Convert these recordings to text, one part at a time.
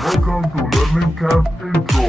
Welcome to Learning Camp Intro.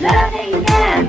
Learning Camp।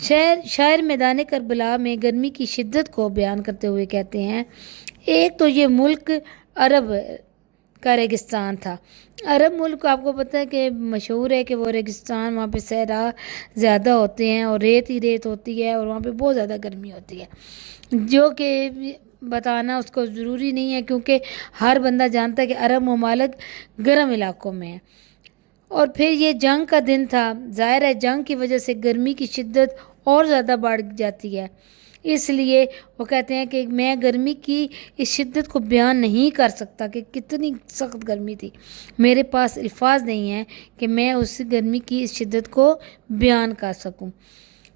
شاعر میدان کربلا میں گرمی کی شدت کو بیان کرتے ہوئے کہتے ہیں، ایک تو یہ ملک عرب کا ریگستان تھا۔ عرب ملک آپ کو پتہ ہے کہ مشہور ہے کہ وہ ریگستان، وہاں پہ صحرا زیادہ ہوتے ہیں اور ریت ہی ریت ہوتی ہے اور وہاں پہ بہت زیادہ گرمی ہوتی ہے، جو کہ بتانا اس کو ضروری نہیں ہے کیونکہ ہر بندہ جانتا ہے کہ عرب ممالک گرم علاقوں میں ہیں۔ اور پھر یہ جنگ کا دن تھا، ظاہر ہے جنگ کی وجہ سے گرمی کی شدت اور زیادہ بڑھ جاتی ہے، اس لیے وہ کہتے ہیں کہ میں گرمی کی اس شدت کو بیان نہیں کر سکتا کہ کتنی سخت گرمی تھی، میرے پاس الفاظ نہیں ہیں کہ میں اس گرمی کی اس شدت کو بیان کر سکوں۔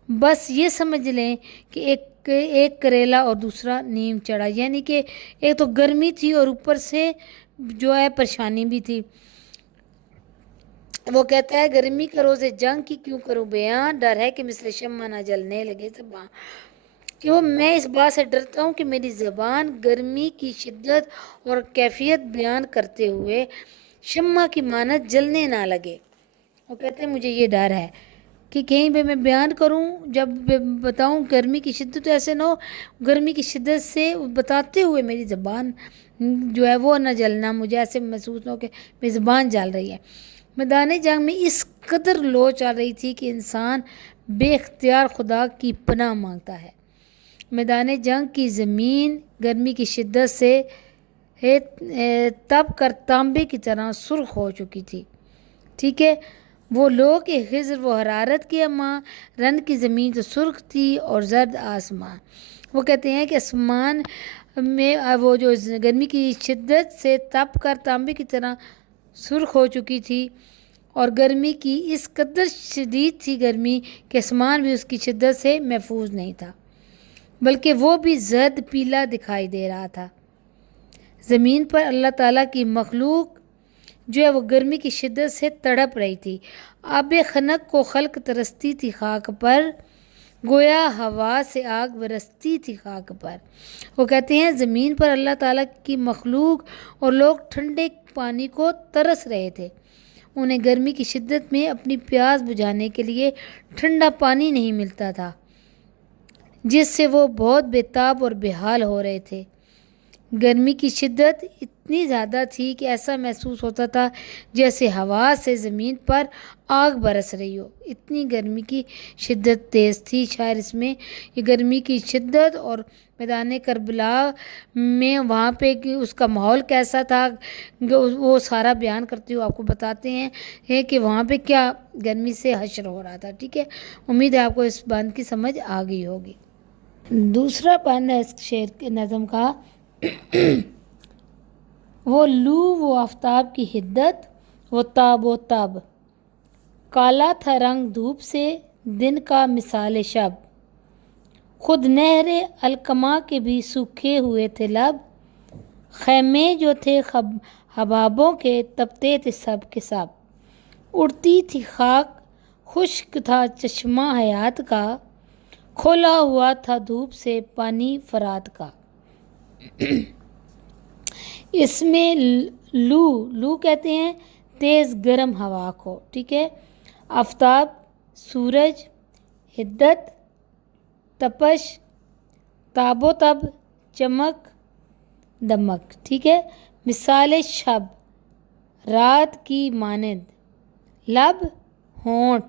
بس یہ سمجھ لیں کہ ایک کریلا اور دوسرا نیم چڑھا، یعنی کہ ایک تو گرمی تھی اور اوپر سے جو ہے پریشانی بھی تھی۔ وہ کہتا ہے گرمی کا روز جنگ کی کیوں کروں بیان، ڈر ہے کہ مثل شمع نہ جلنے لگے زبان، کہ وہ میں اس بات سے ڈرتا ہوں کہ میری زبان گرمی کی شدت اور کیفیت بیان کرتے ہوئے شمع کی مانند جلنے نہ لگے۔ وہ کہتے ہیں مجھے یہ ڈر ہے کہ کہیں پہ میں بیان کروں جب بتاؤں گرمی کی شدت، ایسے نہ ہو گرمی کی شدت سے بتاتے ہوئے میری زبان جو ہے وہ نہ جلنا، مجھے ایسے محسوس نہ ہو کہ میری زبان جل رہی ہے۔ میدان جنگ میں اس قدر لو چل رہی تھی کہ انسان بے اختیار خدا کی پناہ مانگتا ہے۔ میدان جنگ کی زمین گرمی کی شدت سے تپ کر تانبے کی طرح سرخ ہو چکی تھی، ٹھیک ہے۔ وہ لوگ کہ خضر و حرارت کی ماں، رن کی زمین تو سرخ تھی اور زرد آسمان۔ وہ کہتے ہیں کہ آسمان میں وہ جو گرمی کی شدت سے تپ کر تانبے کی طرح سرخ ہو چکی تھی اور گرمی کی اس قدر شدید تھی گرمی کہ آسمان بھی اس کی شدت سے محفوظ نہیں تھا، بلکہ وہ بھی زرد پیلا دکھائی دے رہا تھا۔ زمین پر اللہ تعالیٰ کی مخلوق جو ہے وہ گرمی کی شدت سے تڑپ رہی تھی۔ آب خنک کو خلق ترستی تھی خاک پر، گویا ہوا سے آگ برستی تھی خاک پر۔ وہ کہتے ہیں زمین پر اللہ تعالیٰ کی مخلوق اور لوگ ٹھنڈے پانی کو ترس رہے تھے، انہیں گرمی کی شدت میں اپنی پیاس بجھانے کے لیے ٹھنڈا پانی نہیں ملتا تھا، جس سے وہ بہت بے تاب اور بے حال ہو رہے تھے۔ گرمی کی شدت اتنی زیادہ تھی کہ ایسا محسوس ہوتا تھا جیسے ہوا سے زمین پر آگ برس رہی ہو، اتنی گرمی کی شدت تیز تھی۔ شاعر اس میں یہ گرمی کی شدت اور میدان کربلا میں وہاں پہ اس کا ماحول کیسا تھا وہ سارا بیان کرتے ہوئے آپ کو بتاتے ہیں کہ وہاں پہ کیا گرمی سے حشر ہو رہا تھا، ٹھیک ہے۔ امید ہے آپ کو اس بند کی سمجھ آ گئی ہوگی۔ دوسرا بند ہے اس شعر کے نظم کا، وہ لو وہ آفتاب کی حدت، وہ تاب و تب، کالا تھا رنگ دھوپ سے دن کا مثال شب، خود نہر الکما کے بھی سوکھے ہوئے تھے لب، خیمے جو تھے حبابوں کے تپتے تھے سب کے سب، اڑتی تھی خاک خشک تھا چشمہ حیات کا، کھولا ہوا تھا دھوپ سے پانی فرات کا۔ اس میں لو کہتے ہیں تیز گرم ہوا کو، ٹھیک ہے، آفتاب، سورج، حدت، تپش، تاب و تب، چمک دمک، ٹھیک ہے، مثال شب، رات کی مانند، لب، ہونٹ،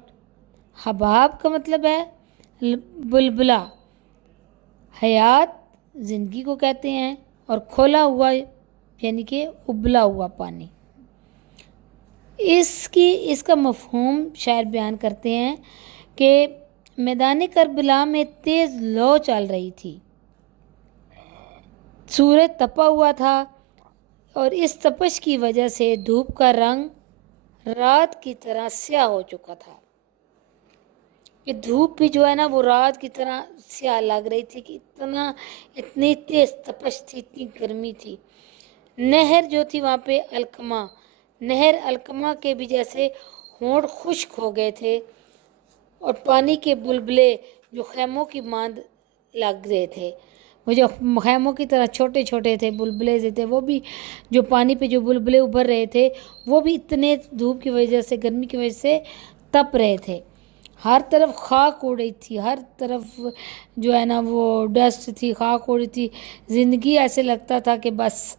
حباب کا مطلب ہے بلبلا، حیات زندگی کو کہتے ہیں، اور کھولا ہوا یعنی کہ ابلا ہوا پانی۔ اس کا مفہوم شاعر بیان کرتے ہیں کہ میدان کربلا میں تیز لو چل رہی تھی، سورج تپا ہوا تھا اور اس تپش کی وجہ سے دھوپ کا رنگ رات کی طرح سیاہ ہو چکا تھا۔ یہ دھوپ بھی جو ہے نا وہ رات کی طرح سیاہ لگ رہی تھی کہ اتنی تیز تپش تھی، اتنی گرمی تھی۔ نہر جو تھی وہاں پہ الکما، نہر الکما کے بھی جیسے ہونٹ خشک ہو گئے تھے اور پانی کے بلبلے جو خیموں کی ماند لگ رہے تھے، وہ جو خیموں کی طرح چھوٹے چھوٹے تھے بلبلے جو تھے، وہ بھی جو پانی پہ جو بلبلے ابھر رہے تھے وہ بھی اتنے دھوپ کی وجہ سے گرمی کی وجہ سے تپ رہے تھے۔ ہر طرف خاک اڑ رہی تھی، ہر طرف جو ہے نا وہ ڈسٹ تھی، خاک اڑ رہی تھی، زندگی ایسے لگتا تھا کہ بس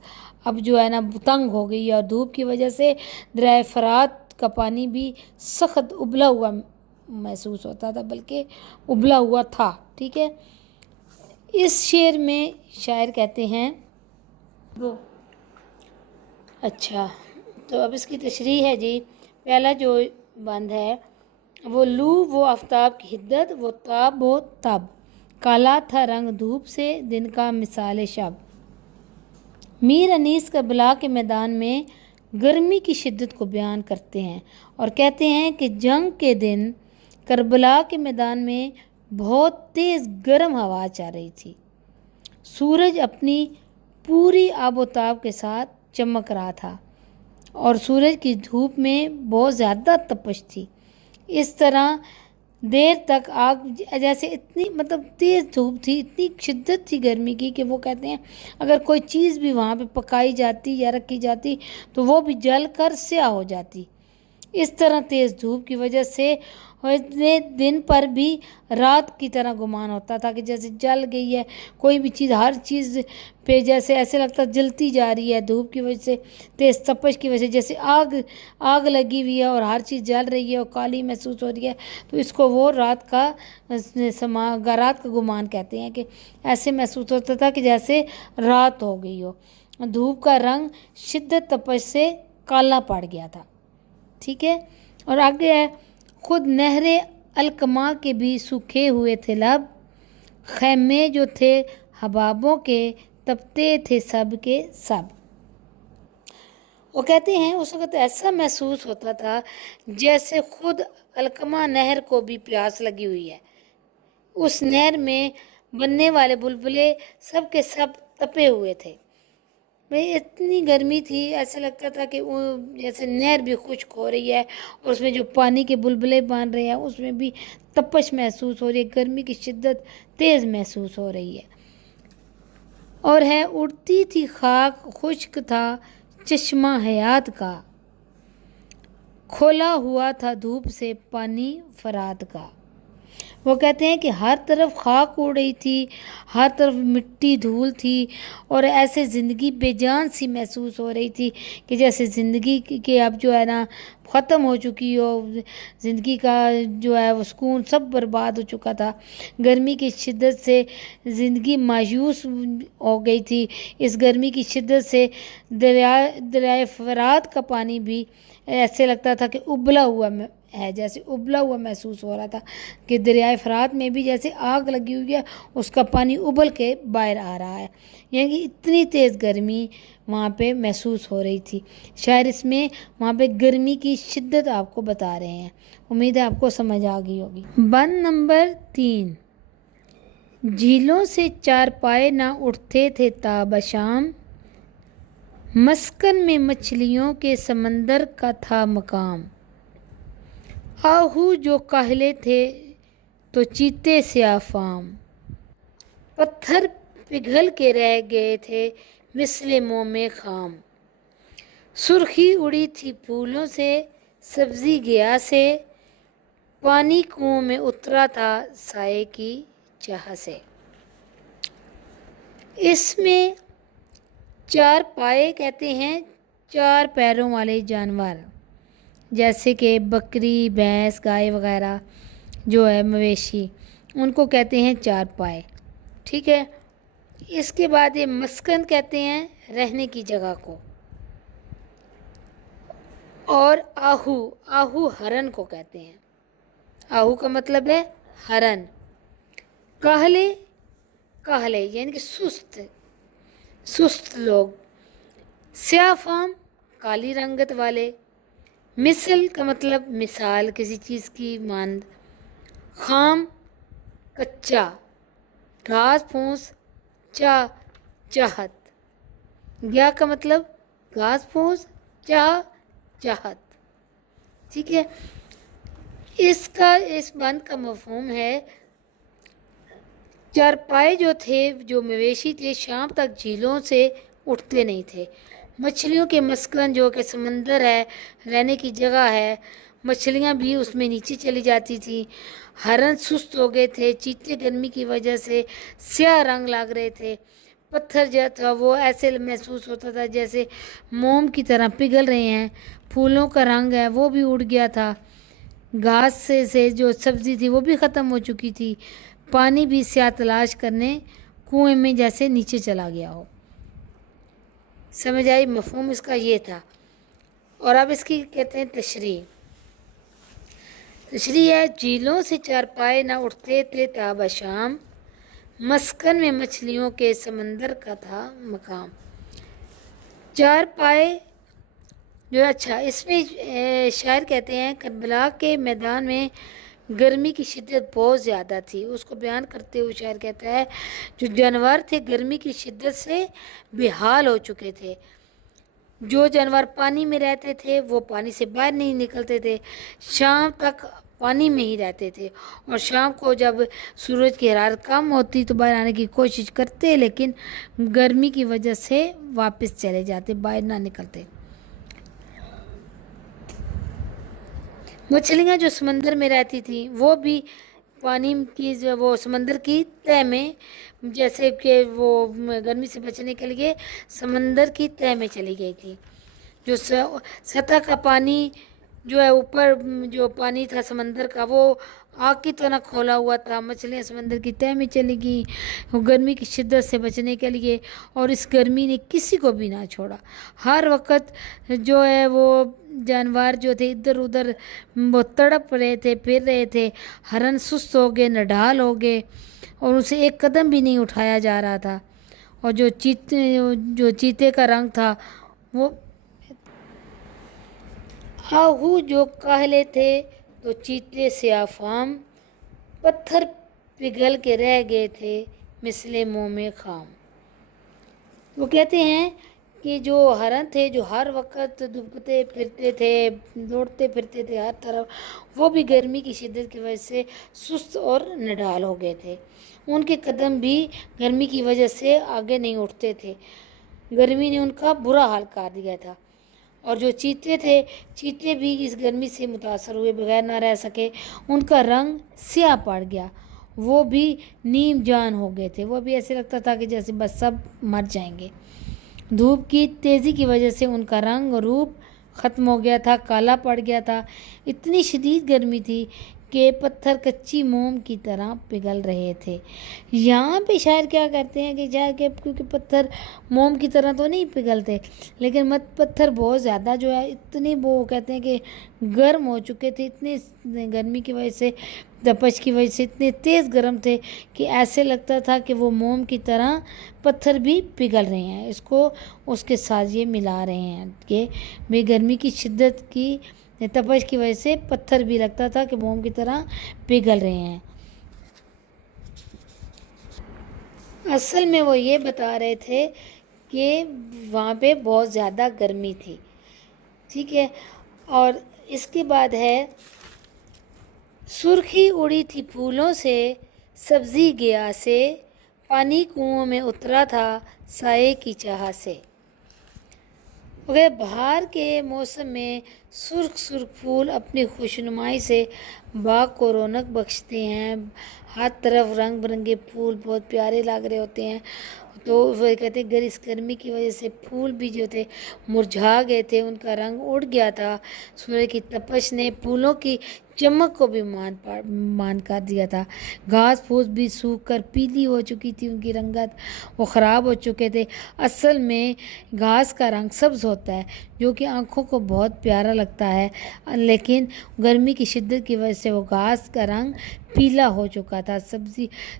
اب جو ہے نا تنگ ہو گئی ہے، اور دھوپ کی وجہ سے دریائے فرات کا پانی بھی سخت ابلا ہوا محسوس ہوتا تھا، بلکہ ابلا ہوا تھا، ٹھیک ہے۔ اس شعر میں شاعر کہتے ہیں اچھا، تو اب اس کی تشریح ہے جی۔ پہلا جو بند ہے وہ لو وہ آفتاب کی حدت، وہ تاب وہ تب، کالا تھا رنگ دھوپ سے دن کا مثال شب۔ میر انیس کربلا کے میدان میں گرمی کی شدت کو بیان کرتے ہیں اور کہتے ہیں کہ جنگ کے دن کربلا کے میدان میں بہت تیز گرم ہوا چل رہی تھی، سورج اپنی پوری آب و تاب کے ساتھ چمک رہا تھا اور سورج کی دھوپ میں بہت زیادہ تپش تھی۔ اس طرح دیر تک آگ جیسے اتنی مطلب تیز دھوپ تھی، اتنی شدت تھی گرمی کی کہ وہ کہتے ہیں اگر کوئی چیز بھی وہاں پہ پکائی جاتی یا رکھی جاتی تو وہ بھی جل کر سیاہ ہو جاتی۔ اس طرح تیز دھوپ کی وجہ سے اتنے دن پر بھی رات کی طرح گمان ہوتا تھا کہ جیسے جل گئی ہے کوئی بھی چیز، ہر چیز پہ جیسے ایسے لگتا جلتی جا رہی ہے دھوپ کی وجہ سے، تیز تپش کی وجہ سے، جیسے آگ لگی ہوئی ہے اور ہر چیز جل رہی ہے اور کالی محسوس ہو رہی ہے، تو اس کو وہ رات کا گمان کہتے ہیں کہ ایسے محسوس ہوتا تھا کہ جیسے رات ہو گئی ہو، دھوپ کا رنگ شدت تپش سے کالا پڑ گیا تھا، ٹھیک ہے۔ اور آگے ہے خود نہر الکما کے بھی سوکھے ہوئے تھے لب، خیمے جو تھے حبابوں کے تپتے تھے سب کے سب۔ وہ کہتے ہیں اس وقت ایسا محسوس ہوتا تھا جیسے خود الکما نہر کو بھی پیاس لگی ہوئی ہے، اس نہر میں بننے والے بلبلے سب کے سب تپے ہوئے تھے۔ بھئی اتنی گرمی تھی، ایسے لگتا تھا کہ جیسے نہر بھی خشک ہو رہی ہے اور اس میں جو پانی کے بلبلے بن رہے ہیں اس میں بھی تپش محسوس ہو رہی ہے، گرمی کی شدت تیز محسوس ہو رہی ہے۔ اور ہے اڑتی تھی خاک، خشک تھا چشمہ حیات کا، کھولا ہوا تھا دھوپ سے پانی فرات کا۔ وہ کہتے ہیں کہ ہر طرف خاک اڑ رہی تھی، ہر طرف مٹی دھول تھی اور ایسے زندگی بے جان سی محسوس ہو رہی تھی کہ جیسے زندگی کے اب جو ہے نا ختم ہو چکی ہو، زندگی کا جو ہے وہ سکون سب برباد ہو چکا تھا۔ گرمی کی شدت سے زندگی مایوس ہو گئی تھی، اس گرمی کی شدت سے دریائے فرات کا پانی بھی ایسے لگتا تھا کہ ابلا ہوا ہے، جیسے ابلا ہوا محسوس ہو رہا تھا کہ دریائے فرات میں بھی جیسے آگ لگی ہوئی ہے، اس کا پانی ابل کے باہر آ رہا ہے، یعنی کہ اتنی تیز گرمی وہاں پہ محسوس ہو رہی تھی۔ شاعر اس میں وہاں پہ گرمی کی شدت آپ کو بتا رہے ہیں، امید ہے آپ کو سمجھ آ گئی ہوگی۔ بند نمبر 3، جھیلوں سے چار پائے نہ اٹھتے تھے تا بشام، مسکن میں مچھلیوں کے سمندر کا تھا مقام، آہو جو کاہلے تھے تو چیتے سیاہ فام، پتھر پگھل کے رہ گئے تھے مثل موم خام، سرخی اڑی تھی پھولوں سے سبزی گیا سے، پانی کنویں میں اترا تھا سائے کی چاہ سے۔ اس میں چار پائے کہتے ہیں چار پیروں والے جانور، جیسے کہ بکری، بھینس، گائے وغیرہ جو ہے مویشی، ان کو کہتے ہیں چار پائے، ٹھیک ہے۔ اس کے بعد یہ مسکن کہتے ہیں رہنے کی جگہ کو، اور آہو ہرن کو کہتے ہیں، آہو کا مطلب ہے ہرن، کاہلے یعنی کہ سست لوگ، سیاہ فام کالی رنگت والے، مثل کا مطلب مثال کسی چیز کی مانند، خام کچا، گھاس پھوس، چاہت، گیا کا مطلب گھاس پھوس، چاہت، ٹھیک ہے۔ اس بند کا مفہوم ہے چارپائے جو تھے، جو مویشی تھے، شام تک جھیلوں سے اٹھتے نہیں تھے، مچھلیوں کے مسکن جو کہ سمندر ہے، رہنے کی جگہ ہے، مچھلیاں بھی اس میں نیچے چلی جاتی تھیں۔ ہرن سست ہو گئے تھے، چیتے گرمی کی وجہ سے سیاہ رنگ لگ رہے تھے۔ پتھر جو تھا وہ ایسے محسوس ہوتا تھا جیسے موم کی طرح پگھل رہے ہیں۔ پھولوں کا رنگ ہے وہ بھی اڑ گیا تھا۔ گھاس سے جو سبزی تھی وہ بھی ختم ہو چکی تھی۔ پانی بھی سیاہ تلاش کرنے کنویں میں جیسے نیچے چلا گیا ہو۔ سمجھ آئی؟ مفہوم اس کا یہ تھا۔ اور اب اس کی کہتے ہیں تشریح۔ تشریح ہے: جھیلوں سے چارپائے نہ اٹھتے تھے تا بشام، مسکن میں مچھلیوں کے سمندر کا تھا مقام۔ چارپائے جو اچھا اس میں شاعر کہتے ہیں کربلا کے میدان میں گرمی کی شدت بہت زیادہ تھی۔ اس کو بیان کرتے ہوئے شاعر کہتا ہے جو جانور تھے گرمی کی شدت سے بے حال ہو چکے تھے۔ جو جانور پانی میں رہتے تھے وہ پانی سے باہر نہیں نکلتے تھے، شام تک پانی میں ہی رہتے تھے، اور شام کو جب سورج کی حرارت کم ہوتی تو باہر آنے کی کوشش کرتے، لیکن گرمی کی وجہ سے واپس چلے جاتے، باہر نہ نکلتے۔ مچھلیاں جو سمندر میں رہتی تھیں وہ بھی پانی کی وہ سمندر کی تہہ میں، جیسے کہ وہ گرمی سے بچنے کے لیے سمندر کی تہہ میں چلی گئی تھی۔ جو سطح کا پانی جو ہے اوپر جو پانی تھا سمندر کا وہ آگ کی طرح کھولا ہوا تھا۔ مچھلیاں سمندر کی تہہ میں چلی گئیں گرمی کی شدت سے بچنے کے لیے، اور اس گرمی نے کسی کو بھی نہ چھوڑا۔ ہر وقت جو ہے وہ جانور جو تھے ادھر ادھر وہ تڑپ رہے تھے، پھر رہے تھے۔ ہرن سست ہو گئے، نڈھال ہو گئے، اور اسے ایک قدم بھی نہیں اٹھایا جا رہا تھا۔ اور جو چیتے کا رنگ تھا وہ آہو جو کاہلے تھے تو چیتے سیاہ فام، پتھر پگھل کے رہ گئے تھے مثل موم خام۔ وہ کہتے ہیں کہ جو ہرن تھے جو ہر وقت دبکتے پھرتے تھے، دوڑتے پھرتے تھے ہر طرف، وہ بھی گرمی کی شدت کی وجہ سے سست اور نڈھال ہو گئے تھے۔ ان کے قدم بھی گرمی کی وجہ سے آگے نہیں اٹھتے تھے، گرمی نے ان کا برا حال کر دیا تھا۔ اور جو چیتے تھے، چیتے بھی اس گرمی سے متاثر ہوئے بغیر نہ رہ سکے، ان کا رنگ سیاہ پڑ گیا، وہ بھی نیم جان ہو گئے تھے، وہ بھی ایسے لگتا تھا کہ جیسے بس سب مر جائیں گے۔ دھوپ کی تیزی کی وجہ سے ان کا رنگ اور روپ ختم ہو گیا تھا، کالا پڑ گیا تھا۔ اتنی شدید گرمی تھی کہ پتھر کچی موم کی طرح پگھل رہے تھے۔ یہاں پہ شاعر کیا کرتے ہیں کہ شاعر کہ کیونکہ پتھر موم کی طرح تو نہیں پگھلتے، لیکن پتھر بہت زیادہ جو ہے اتنی وہ کہتے ہیں کہ گرم ہو چکے تھے، اتنی گرمی کی وجہ سے، تپش کی وجہ سے اتنے تیز گرم تھے کہ ایسے لگتا تھا کہ وہ موم کی طرح پتھر بھی پگھل رہے ہیں۔ اس کو اس کے ساتھ یہ ملا رہے ہیں کہ بے گرمی کی شدت کی تپش کی وجہ سے پتھر بھی لگتا تھا کہ موم کی طرح پگھل رہے ہیں۔ اصل میں وہ یہ بتا رہے تھے کہ وہاں پہ بہت زیادہ گرمی تھی، ٹھیک ہے۔ اور اس کے بعد ہے سرخی اڑی تھی پھولوں سے، سبزی گیا سے، پانی کنووں میں اترا تھا سائے کی چاہ سے۔ وہ بہار کے موسم میں سرخ سرخ پھول اپنی خوشنمائی سے باغ کو رونق بخشتے ہیں۔ ہر طرف رنگ برنگے پھول بہت پیارے لگ رہے ہوتے ہیں، تو وہ کہتے ہیں اس گرمی کی وجہ سے پھول بھی جو تھے مرجھا گئے تھے، ان کا رنگ اڑ گیا تھا۔ سورج کی تپش نے پھولوں کی چمک کو بھی مان کر دیا تھا۔ گھاس پھوس بھی سوکھ کر پیلی ہو چکی تھی، ان کی رنگت وہ خراب ہو چکے تھے۔ اصل میں گھاس کا رنگ سبز ہوتا ہے جو کہ آنکھوں کو بہت پیارا لگتا ہے، لیکن گرمی کی شدت کی وجہ سے وہ گھاس کا رنگ پیلا ہو چکا تھا۔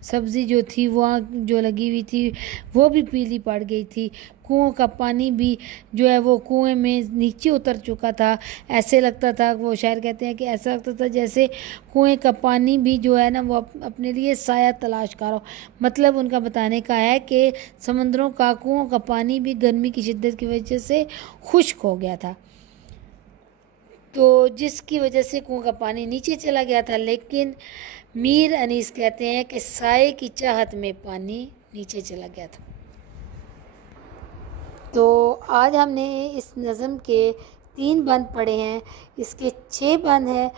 سبزی جو تھی وہ جو لگی ہوئی تھی وہ بھی پیلی پڑ گئی تھی۔ کنویں کا پانی بھی جو ہے وہ کنویں میں نیچے اتر چکا تھا۔ ایسے لگتا تھا، وہ شاعر کہتے ہیں کہ ایسا لگتا تھا جیسے کنویں کا پانی بھی جو ہے نا وہ اپنے لیے سایہ تلاش کر رہا ہو۔ مطلب ان کا بتانے کا ہے کہ سمندروں کا کنووں کا پانی بھی گرمی کی شدت کی وجہ سے خشک ہو گیا تھا، تو جس کی وجہ سے کنویں کا پانی نیچے چلا گیا تھا۔ لیکن میر انیس کہتے ہیں کہ سائے کی چاہت میں پانی نیچے چلا گیا تھا۔ تو آج ہم نے اس نظم کے 3 بند پڑھے ہیں، اس کے 6 بند ہیں،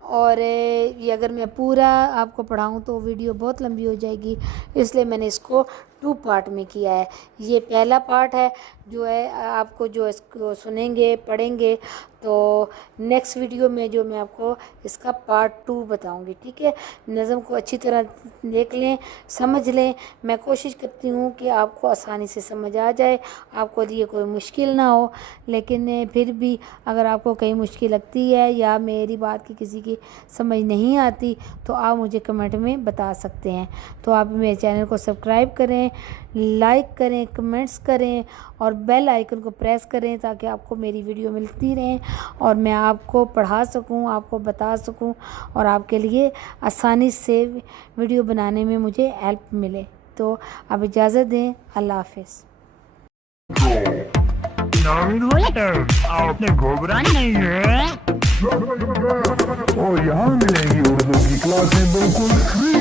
اور یہ اگر میں پورا آپ کو پڑھاؤں تو ویڈیو بہت لمبی ہو جائے گی، اس لیے میں نے اس کو 2 پارٹ میں کیا ہے۔ یہ پہلا پارٹ ہے جو ہے آپ کو جو اس کو سنیں گے پڑھیں گے تو نیکسٹ ویڈیو میں جو میں آپ کو اس کا پارٹ 2 بتاؤں گی، ٹھیک ہے۔ نظم کو اچھی طرح دیکھ لیں، سمجھ لیں، میں کوشش کرتی ہوں کہ آپ کو آسانی سے سمجھ آ جائے، آپ کو یہ کوئی مشکل نہ ہو، لیکن پھر بھی اگر آپ کو کہیں مشکل لگتی ہے یا میری بات کی کسی کی سمجھ نہیں آتی تو آپ مجھے کمنٹ میں بتا سکتے ہیں۔ تو آپ میرے چینل کو سبسکرائب کریں، لائک کریں، کمنٹس کریں اور بیل آئیکن کو پریس کریں تاکہ آپ کو میری ویڈیو ملتی رہیں اور میں آپ کو پڑھا سکوں، آپ کو بتا سکوں اور آپ کے لیے آسانی سے ویڈیو بنانے میں مجھے ہیلپ ملے۔ تو آپ اجازت دیں، اللہ حافظ۔ Narrator, آپ نے گھبرانا نہیں ہے۔ اور یہاں ملیں گی اردو کی کلاسیں بالکل فری۔